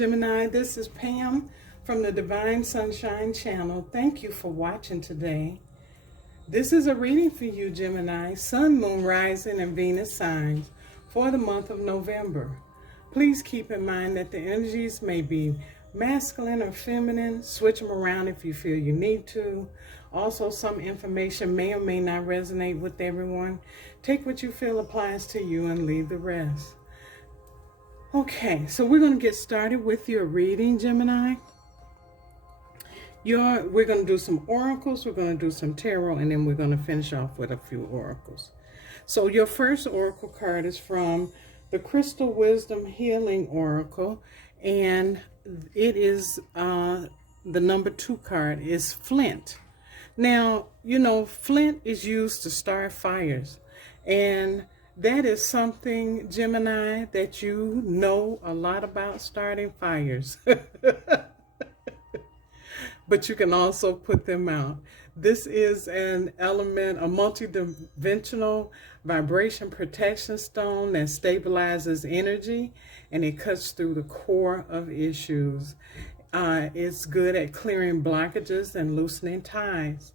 Gemini. This is Pam from the Devine Sunshine channel. Thank you for watching today. This is a reading for you, Gemini, Sun, Moon, Rising, and Venus signs for the month of November. Please keep in mind that the energies may be masculine or feminine. Switch them around if you feel you need to. Also, some information may or may not resonate with everyone. Take what you feel applies to you and leave the rest. Okay, so we're going to get started with your reading, Gemini. We're going to do some oracles, we're going to do some tarot, and then we're going to finish off with a few oracles. So your first oracle card is from the Crystal Wisdom Healing Oracle, and it is the number 2 card is Flint. Now, you know, flint is used to start fires, and that is something, Gemini, that you know a lot about, starting fires. But you can also put them out. This is an element, a multidimensional vibration protection stone that stabilizes energy, and it cuts through the core of issues. It's good at clearing blockages and loosening ties.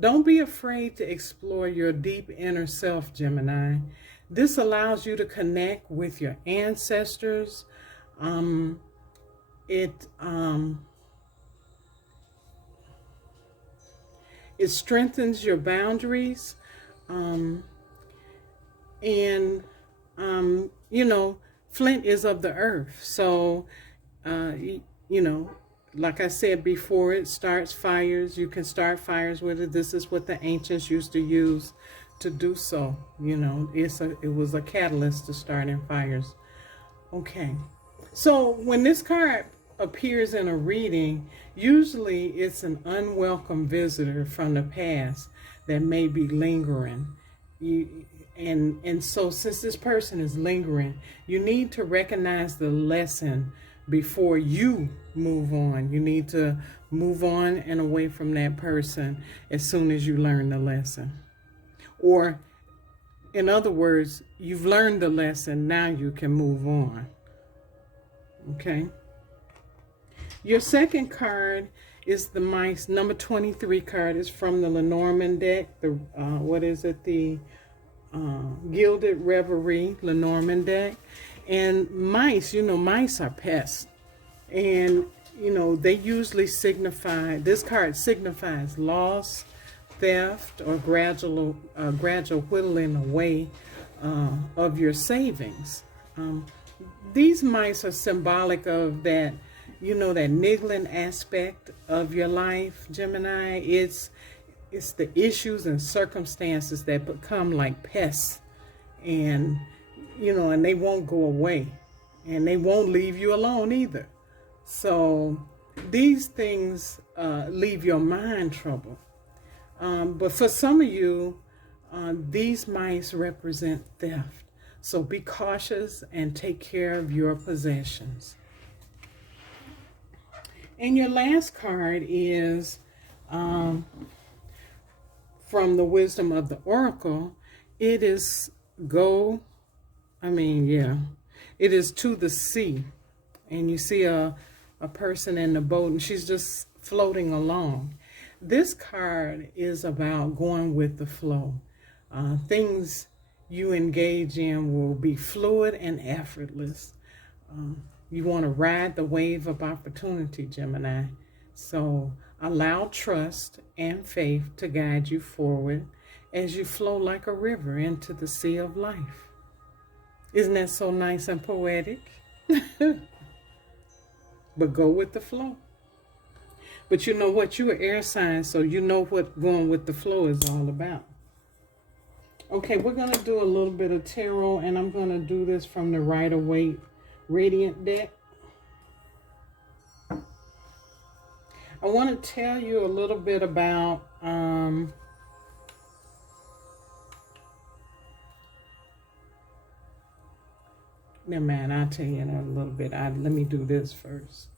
Don't be afraid to explore your deep inner self, Gemini. This allows you to connect with your ancestors. It strengthens your boundaries. You know, flint is of the earth. So, you know, like I said before, it starts fires. You can start fires with it. This is what the ancients used to use to do so. You know, it was a catalyst to starting fires. Okay, so when this card appears in a reading, usually it's an unwelcome visitor from the past that may be lingering. And so since this person is lingering, you need to recognize the lesson before you move on. You need to move on and away from that person as soon as you learn the lesson. Or, in other words, you've learned the lesson, now you can move on. Okay? Your second card is the mice. Number 23 card is from the Lenormand deck. The Gilded Reverie Lenormand deck. And mice, you know, mice are pests. And, you know, they usually signify, this card signifies loss, theft, or gradual whittling away of your savings. These mice are symbolic of that, you know, that niggling aspect of your life, Gemini. It's the issues and circumstances that become like pests, and you know, and they won't go away, and they won't leave you alone either. So these things leave your mind troubled. But for some of you, these mice represent theft. So be cautious and take care of your possessions. And your last card is from the Wisdom of the Oracle. It is it is to the sea. And you see a person in the boat, and she's just floating along. This card is about going with the flow. Things you engage in will be fluid and effortless. You want to ride the wave of opportunity, Gemini. So allow trust and faith to guide you forward as you flow like a river into the sea of life. Isn't that so nice and poetic? But go with the flow. But you know what? You're an air sign, so you know what going with the flow is all about. Okay, we're going to do a little bit of tarot, and I'm going to do this from the Rider-Waite Radiant deck. I want to tell you a little bit about never mind, I'll tell you in a little bit. Let me do this first.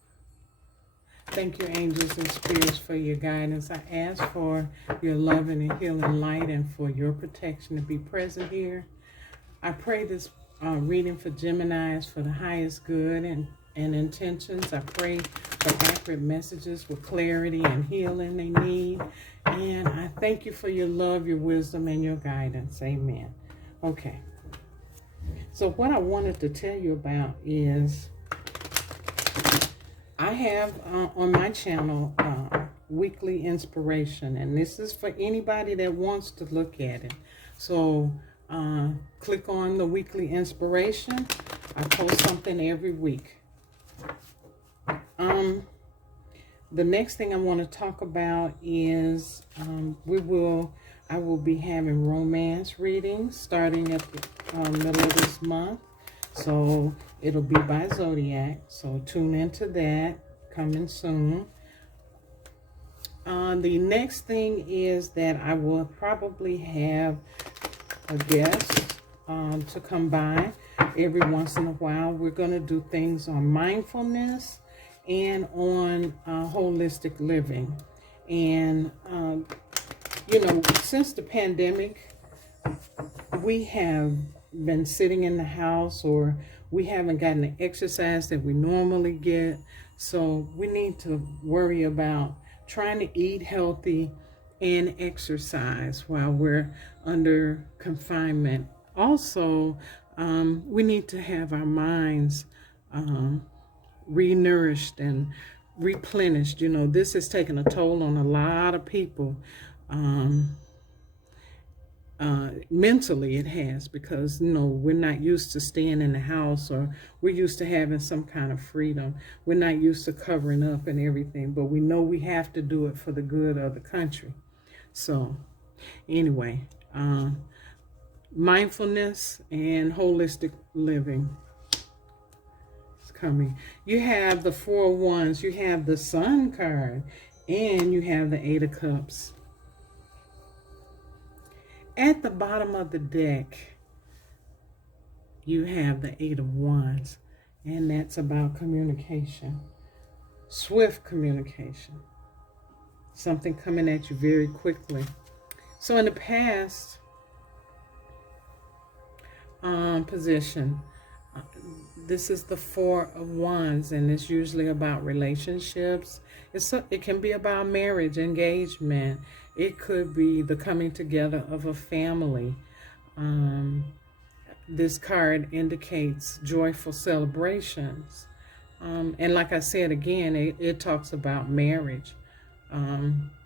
Thank you, angels and spirits, for your guidance. I ask for your loving and healing light and for your protection to be present here. I pray this reading for Gemini is for the highest good and and intentions. I pray for accurate messages with clarity and healing they need. And I thank you for your love, your wisdom, and your guidance. Amen. Okay. So what I wanted to tell you about is I have on my channel weekly inspiration, and this is for anybody that wants to look at it. So click on the weekly inspiration. I post something every week. The next thing I want to talk about is I will be having romance readings starting at the middle of this month. So it'll be by Zodiac. So tune into that, coming soon. The next thing is that I will probably have a guest to come by every once in a while. We're going to do things on mindfulness and on holistic living. And, you know, since the pandemic, we have been sitting in the house, or we haven't gotten the exercise that we normally get. So we need to worry about trying to eat healthy and exercise while we're under confinement. Also, we need to have our minds renourished and replenished. You know, this has taken a toll on a lot of people. Mentally it has, because, you know, we're not used to staying in the house, or we're used to having some kind of freedom. We're not used to covering up and everything, but we know we have to do it for the good of the country. So anyway, mindfulness and holistic living is coming. You have the 4 of Wands, you have the Sun card, and you have the 8 of Cups. At the bottom of the deck, you have the 8 of Wands, and that's about communication, swift communication, something coming at you very quickly. So in the past position, this is the 4 of Wands, and it's usually about relationships. It can be about marriage, engagement. It could be the coming together of a family. This card indicates joyful celebrations. And like I said again, it talks about marriage.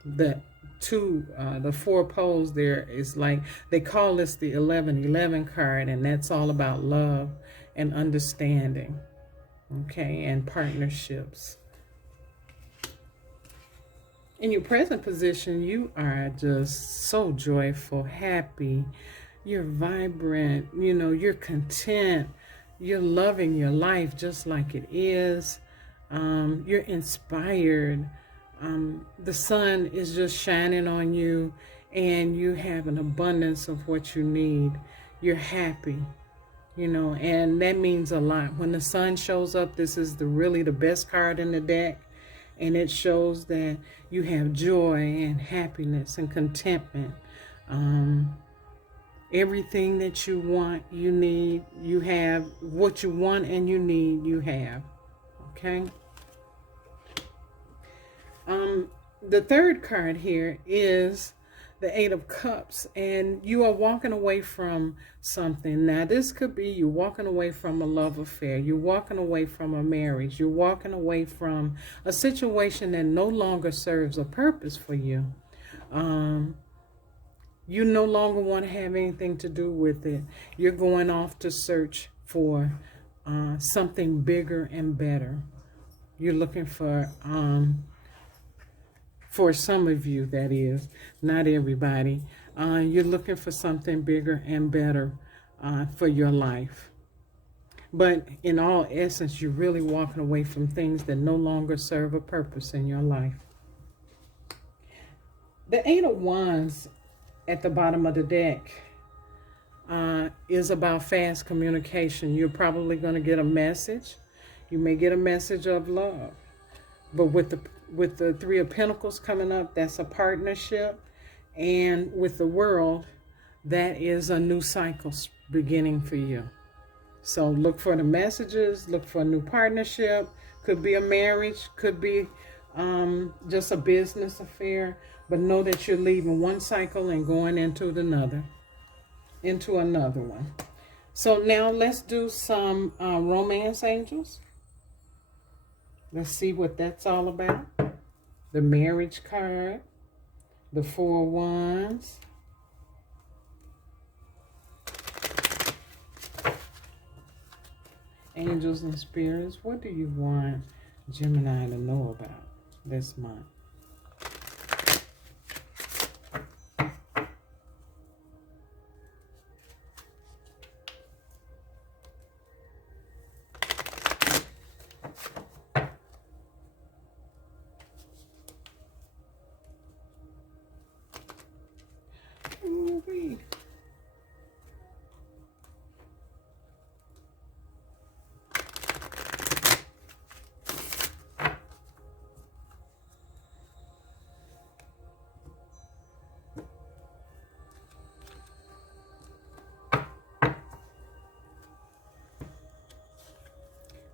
The 4 poles there is like, they call this the 1111 card, and that's all about love and understanding, okay, and partnerships. In your present position, you are just so joyful, happy, you're vibrant, you know, you're content, you're loving your life just like it is, you're inspired, the sun is just shining on you, and you have an abundance of what you need. You're happy, you know, and that means a lot. When the sun shows up, this is really the best card in the deck. And it shows that you have joy and happiness and contentment. Everything that you want, you need, you have. What you want and you need, you have. Okay? The third card here is the 8 of Cups, and you are walking away from something. Now, this could be you walking away from a love affair. You're walking away from a marriage. You're walking away from a situation that no longer serves a purpose for you. You no longer want to have anything to do with it. You're going off to search for something bigger and better. You're looking for some of you, that is, not everybody, you're looking for something bigger and better for your life. But in all essence, you're really walking away from things that no longer serve a purpose in your life. The 8 of Wands at the bottom of the deck is about fast communication. You're probably going to get a message. You may get a message of love. But with the 3 of Pentacles coming up, that's a partnership. And with the World, that is a new cycle beginning for you. So look for the messages, look for a new partnership. Could be a marriage, could be just a business affair. But know that you're leaving one cycle and going into another one. So now let's do some romance angels. Let's see what that's all about. The marriage card, the 4 of Wands, angels and spirits. What do you want Gemini to know about this month?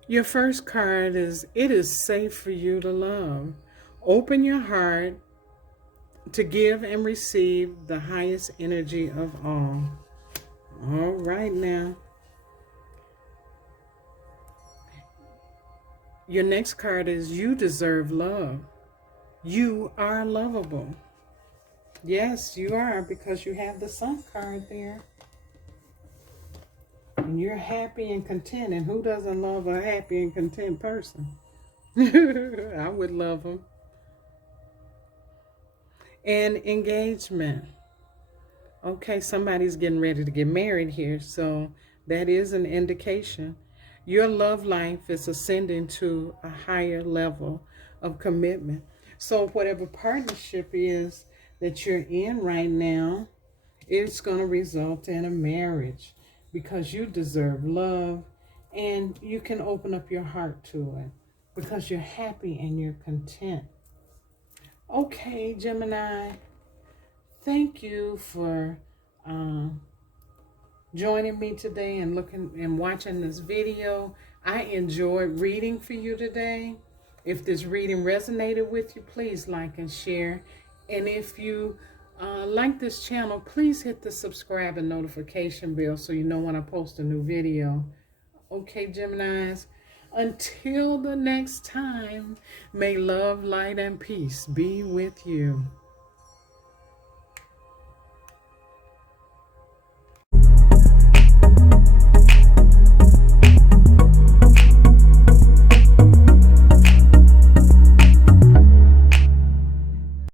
Your first card is, it is safe for you to love. Open your heart to give and receive the highest energy of all. All right now. Your next card is, you deserve love. You are lovable. Yes, you are, because you have the Sun card there. And you're happy and content. And who doesn't love a happy and content person? I would love them. And engagement. Okay, somebody's getting ready to get married here. So that is an indication. Your love life is ascending to a higher level of commitment. So whatever partnership is that you're in right now, it's going to result in a marriage. Because you deserve love, and you can open up your heart to it because you're happy and you're content. Okay, Gemini, thank you for joining me today and looking and watching this video. I enjoyed reading for you today. If this reading resonated with you, please like and share. And if you like this channel, please hit the subscribe and notification bell so you know when I post a new video. Okay, Geminis, until the next time, may love, light, and peace be with you.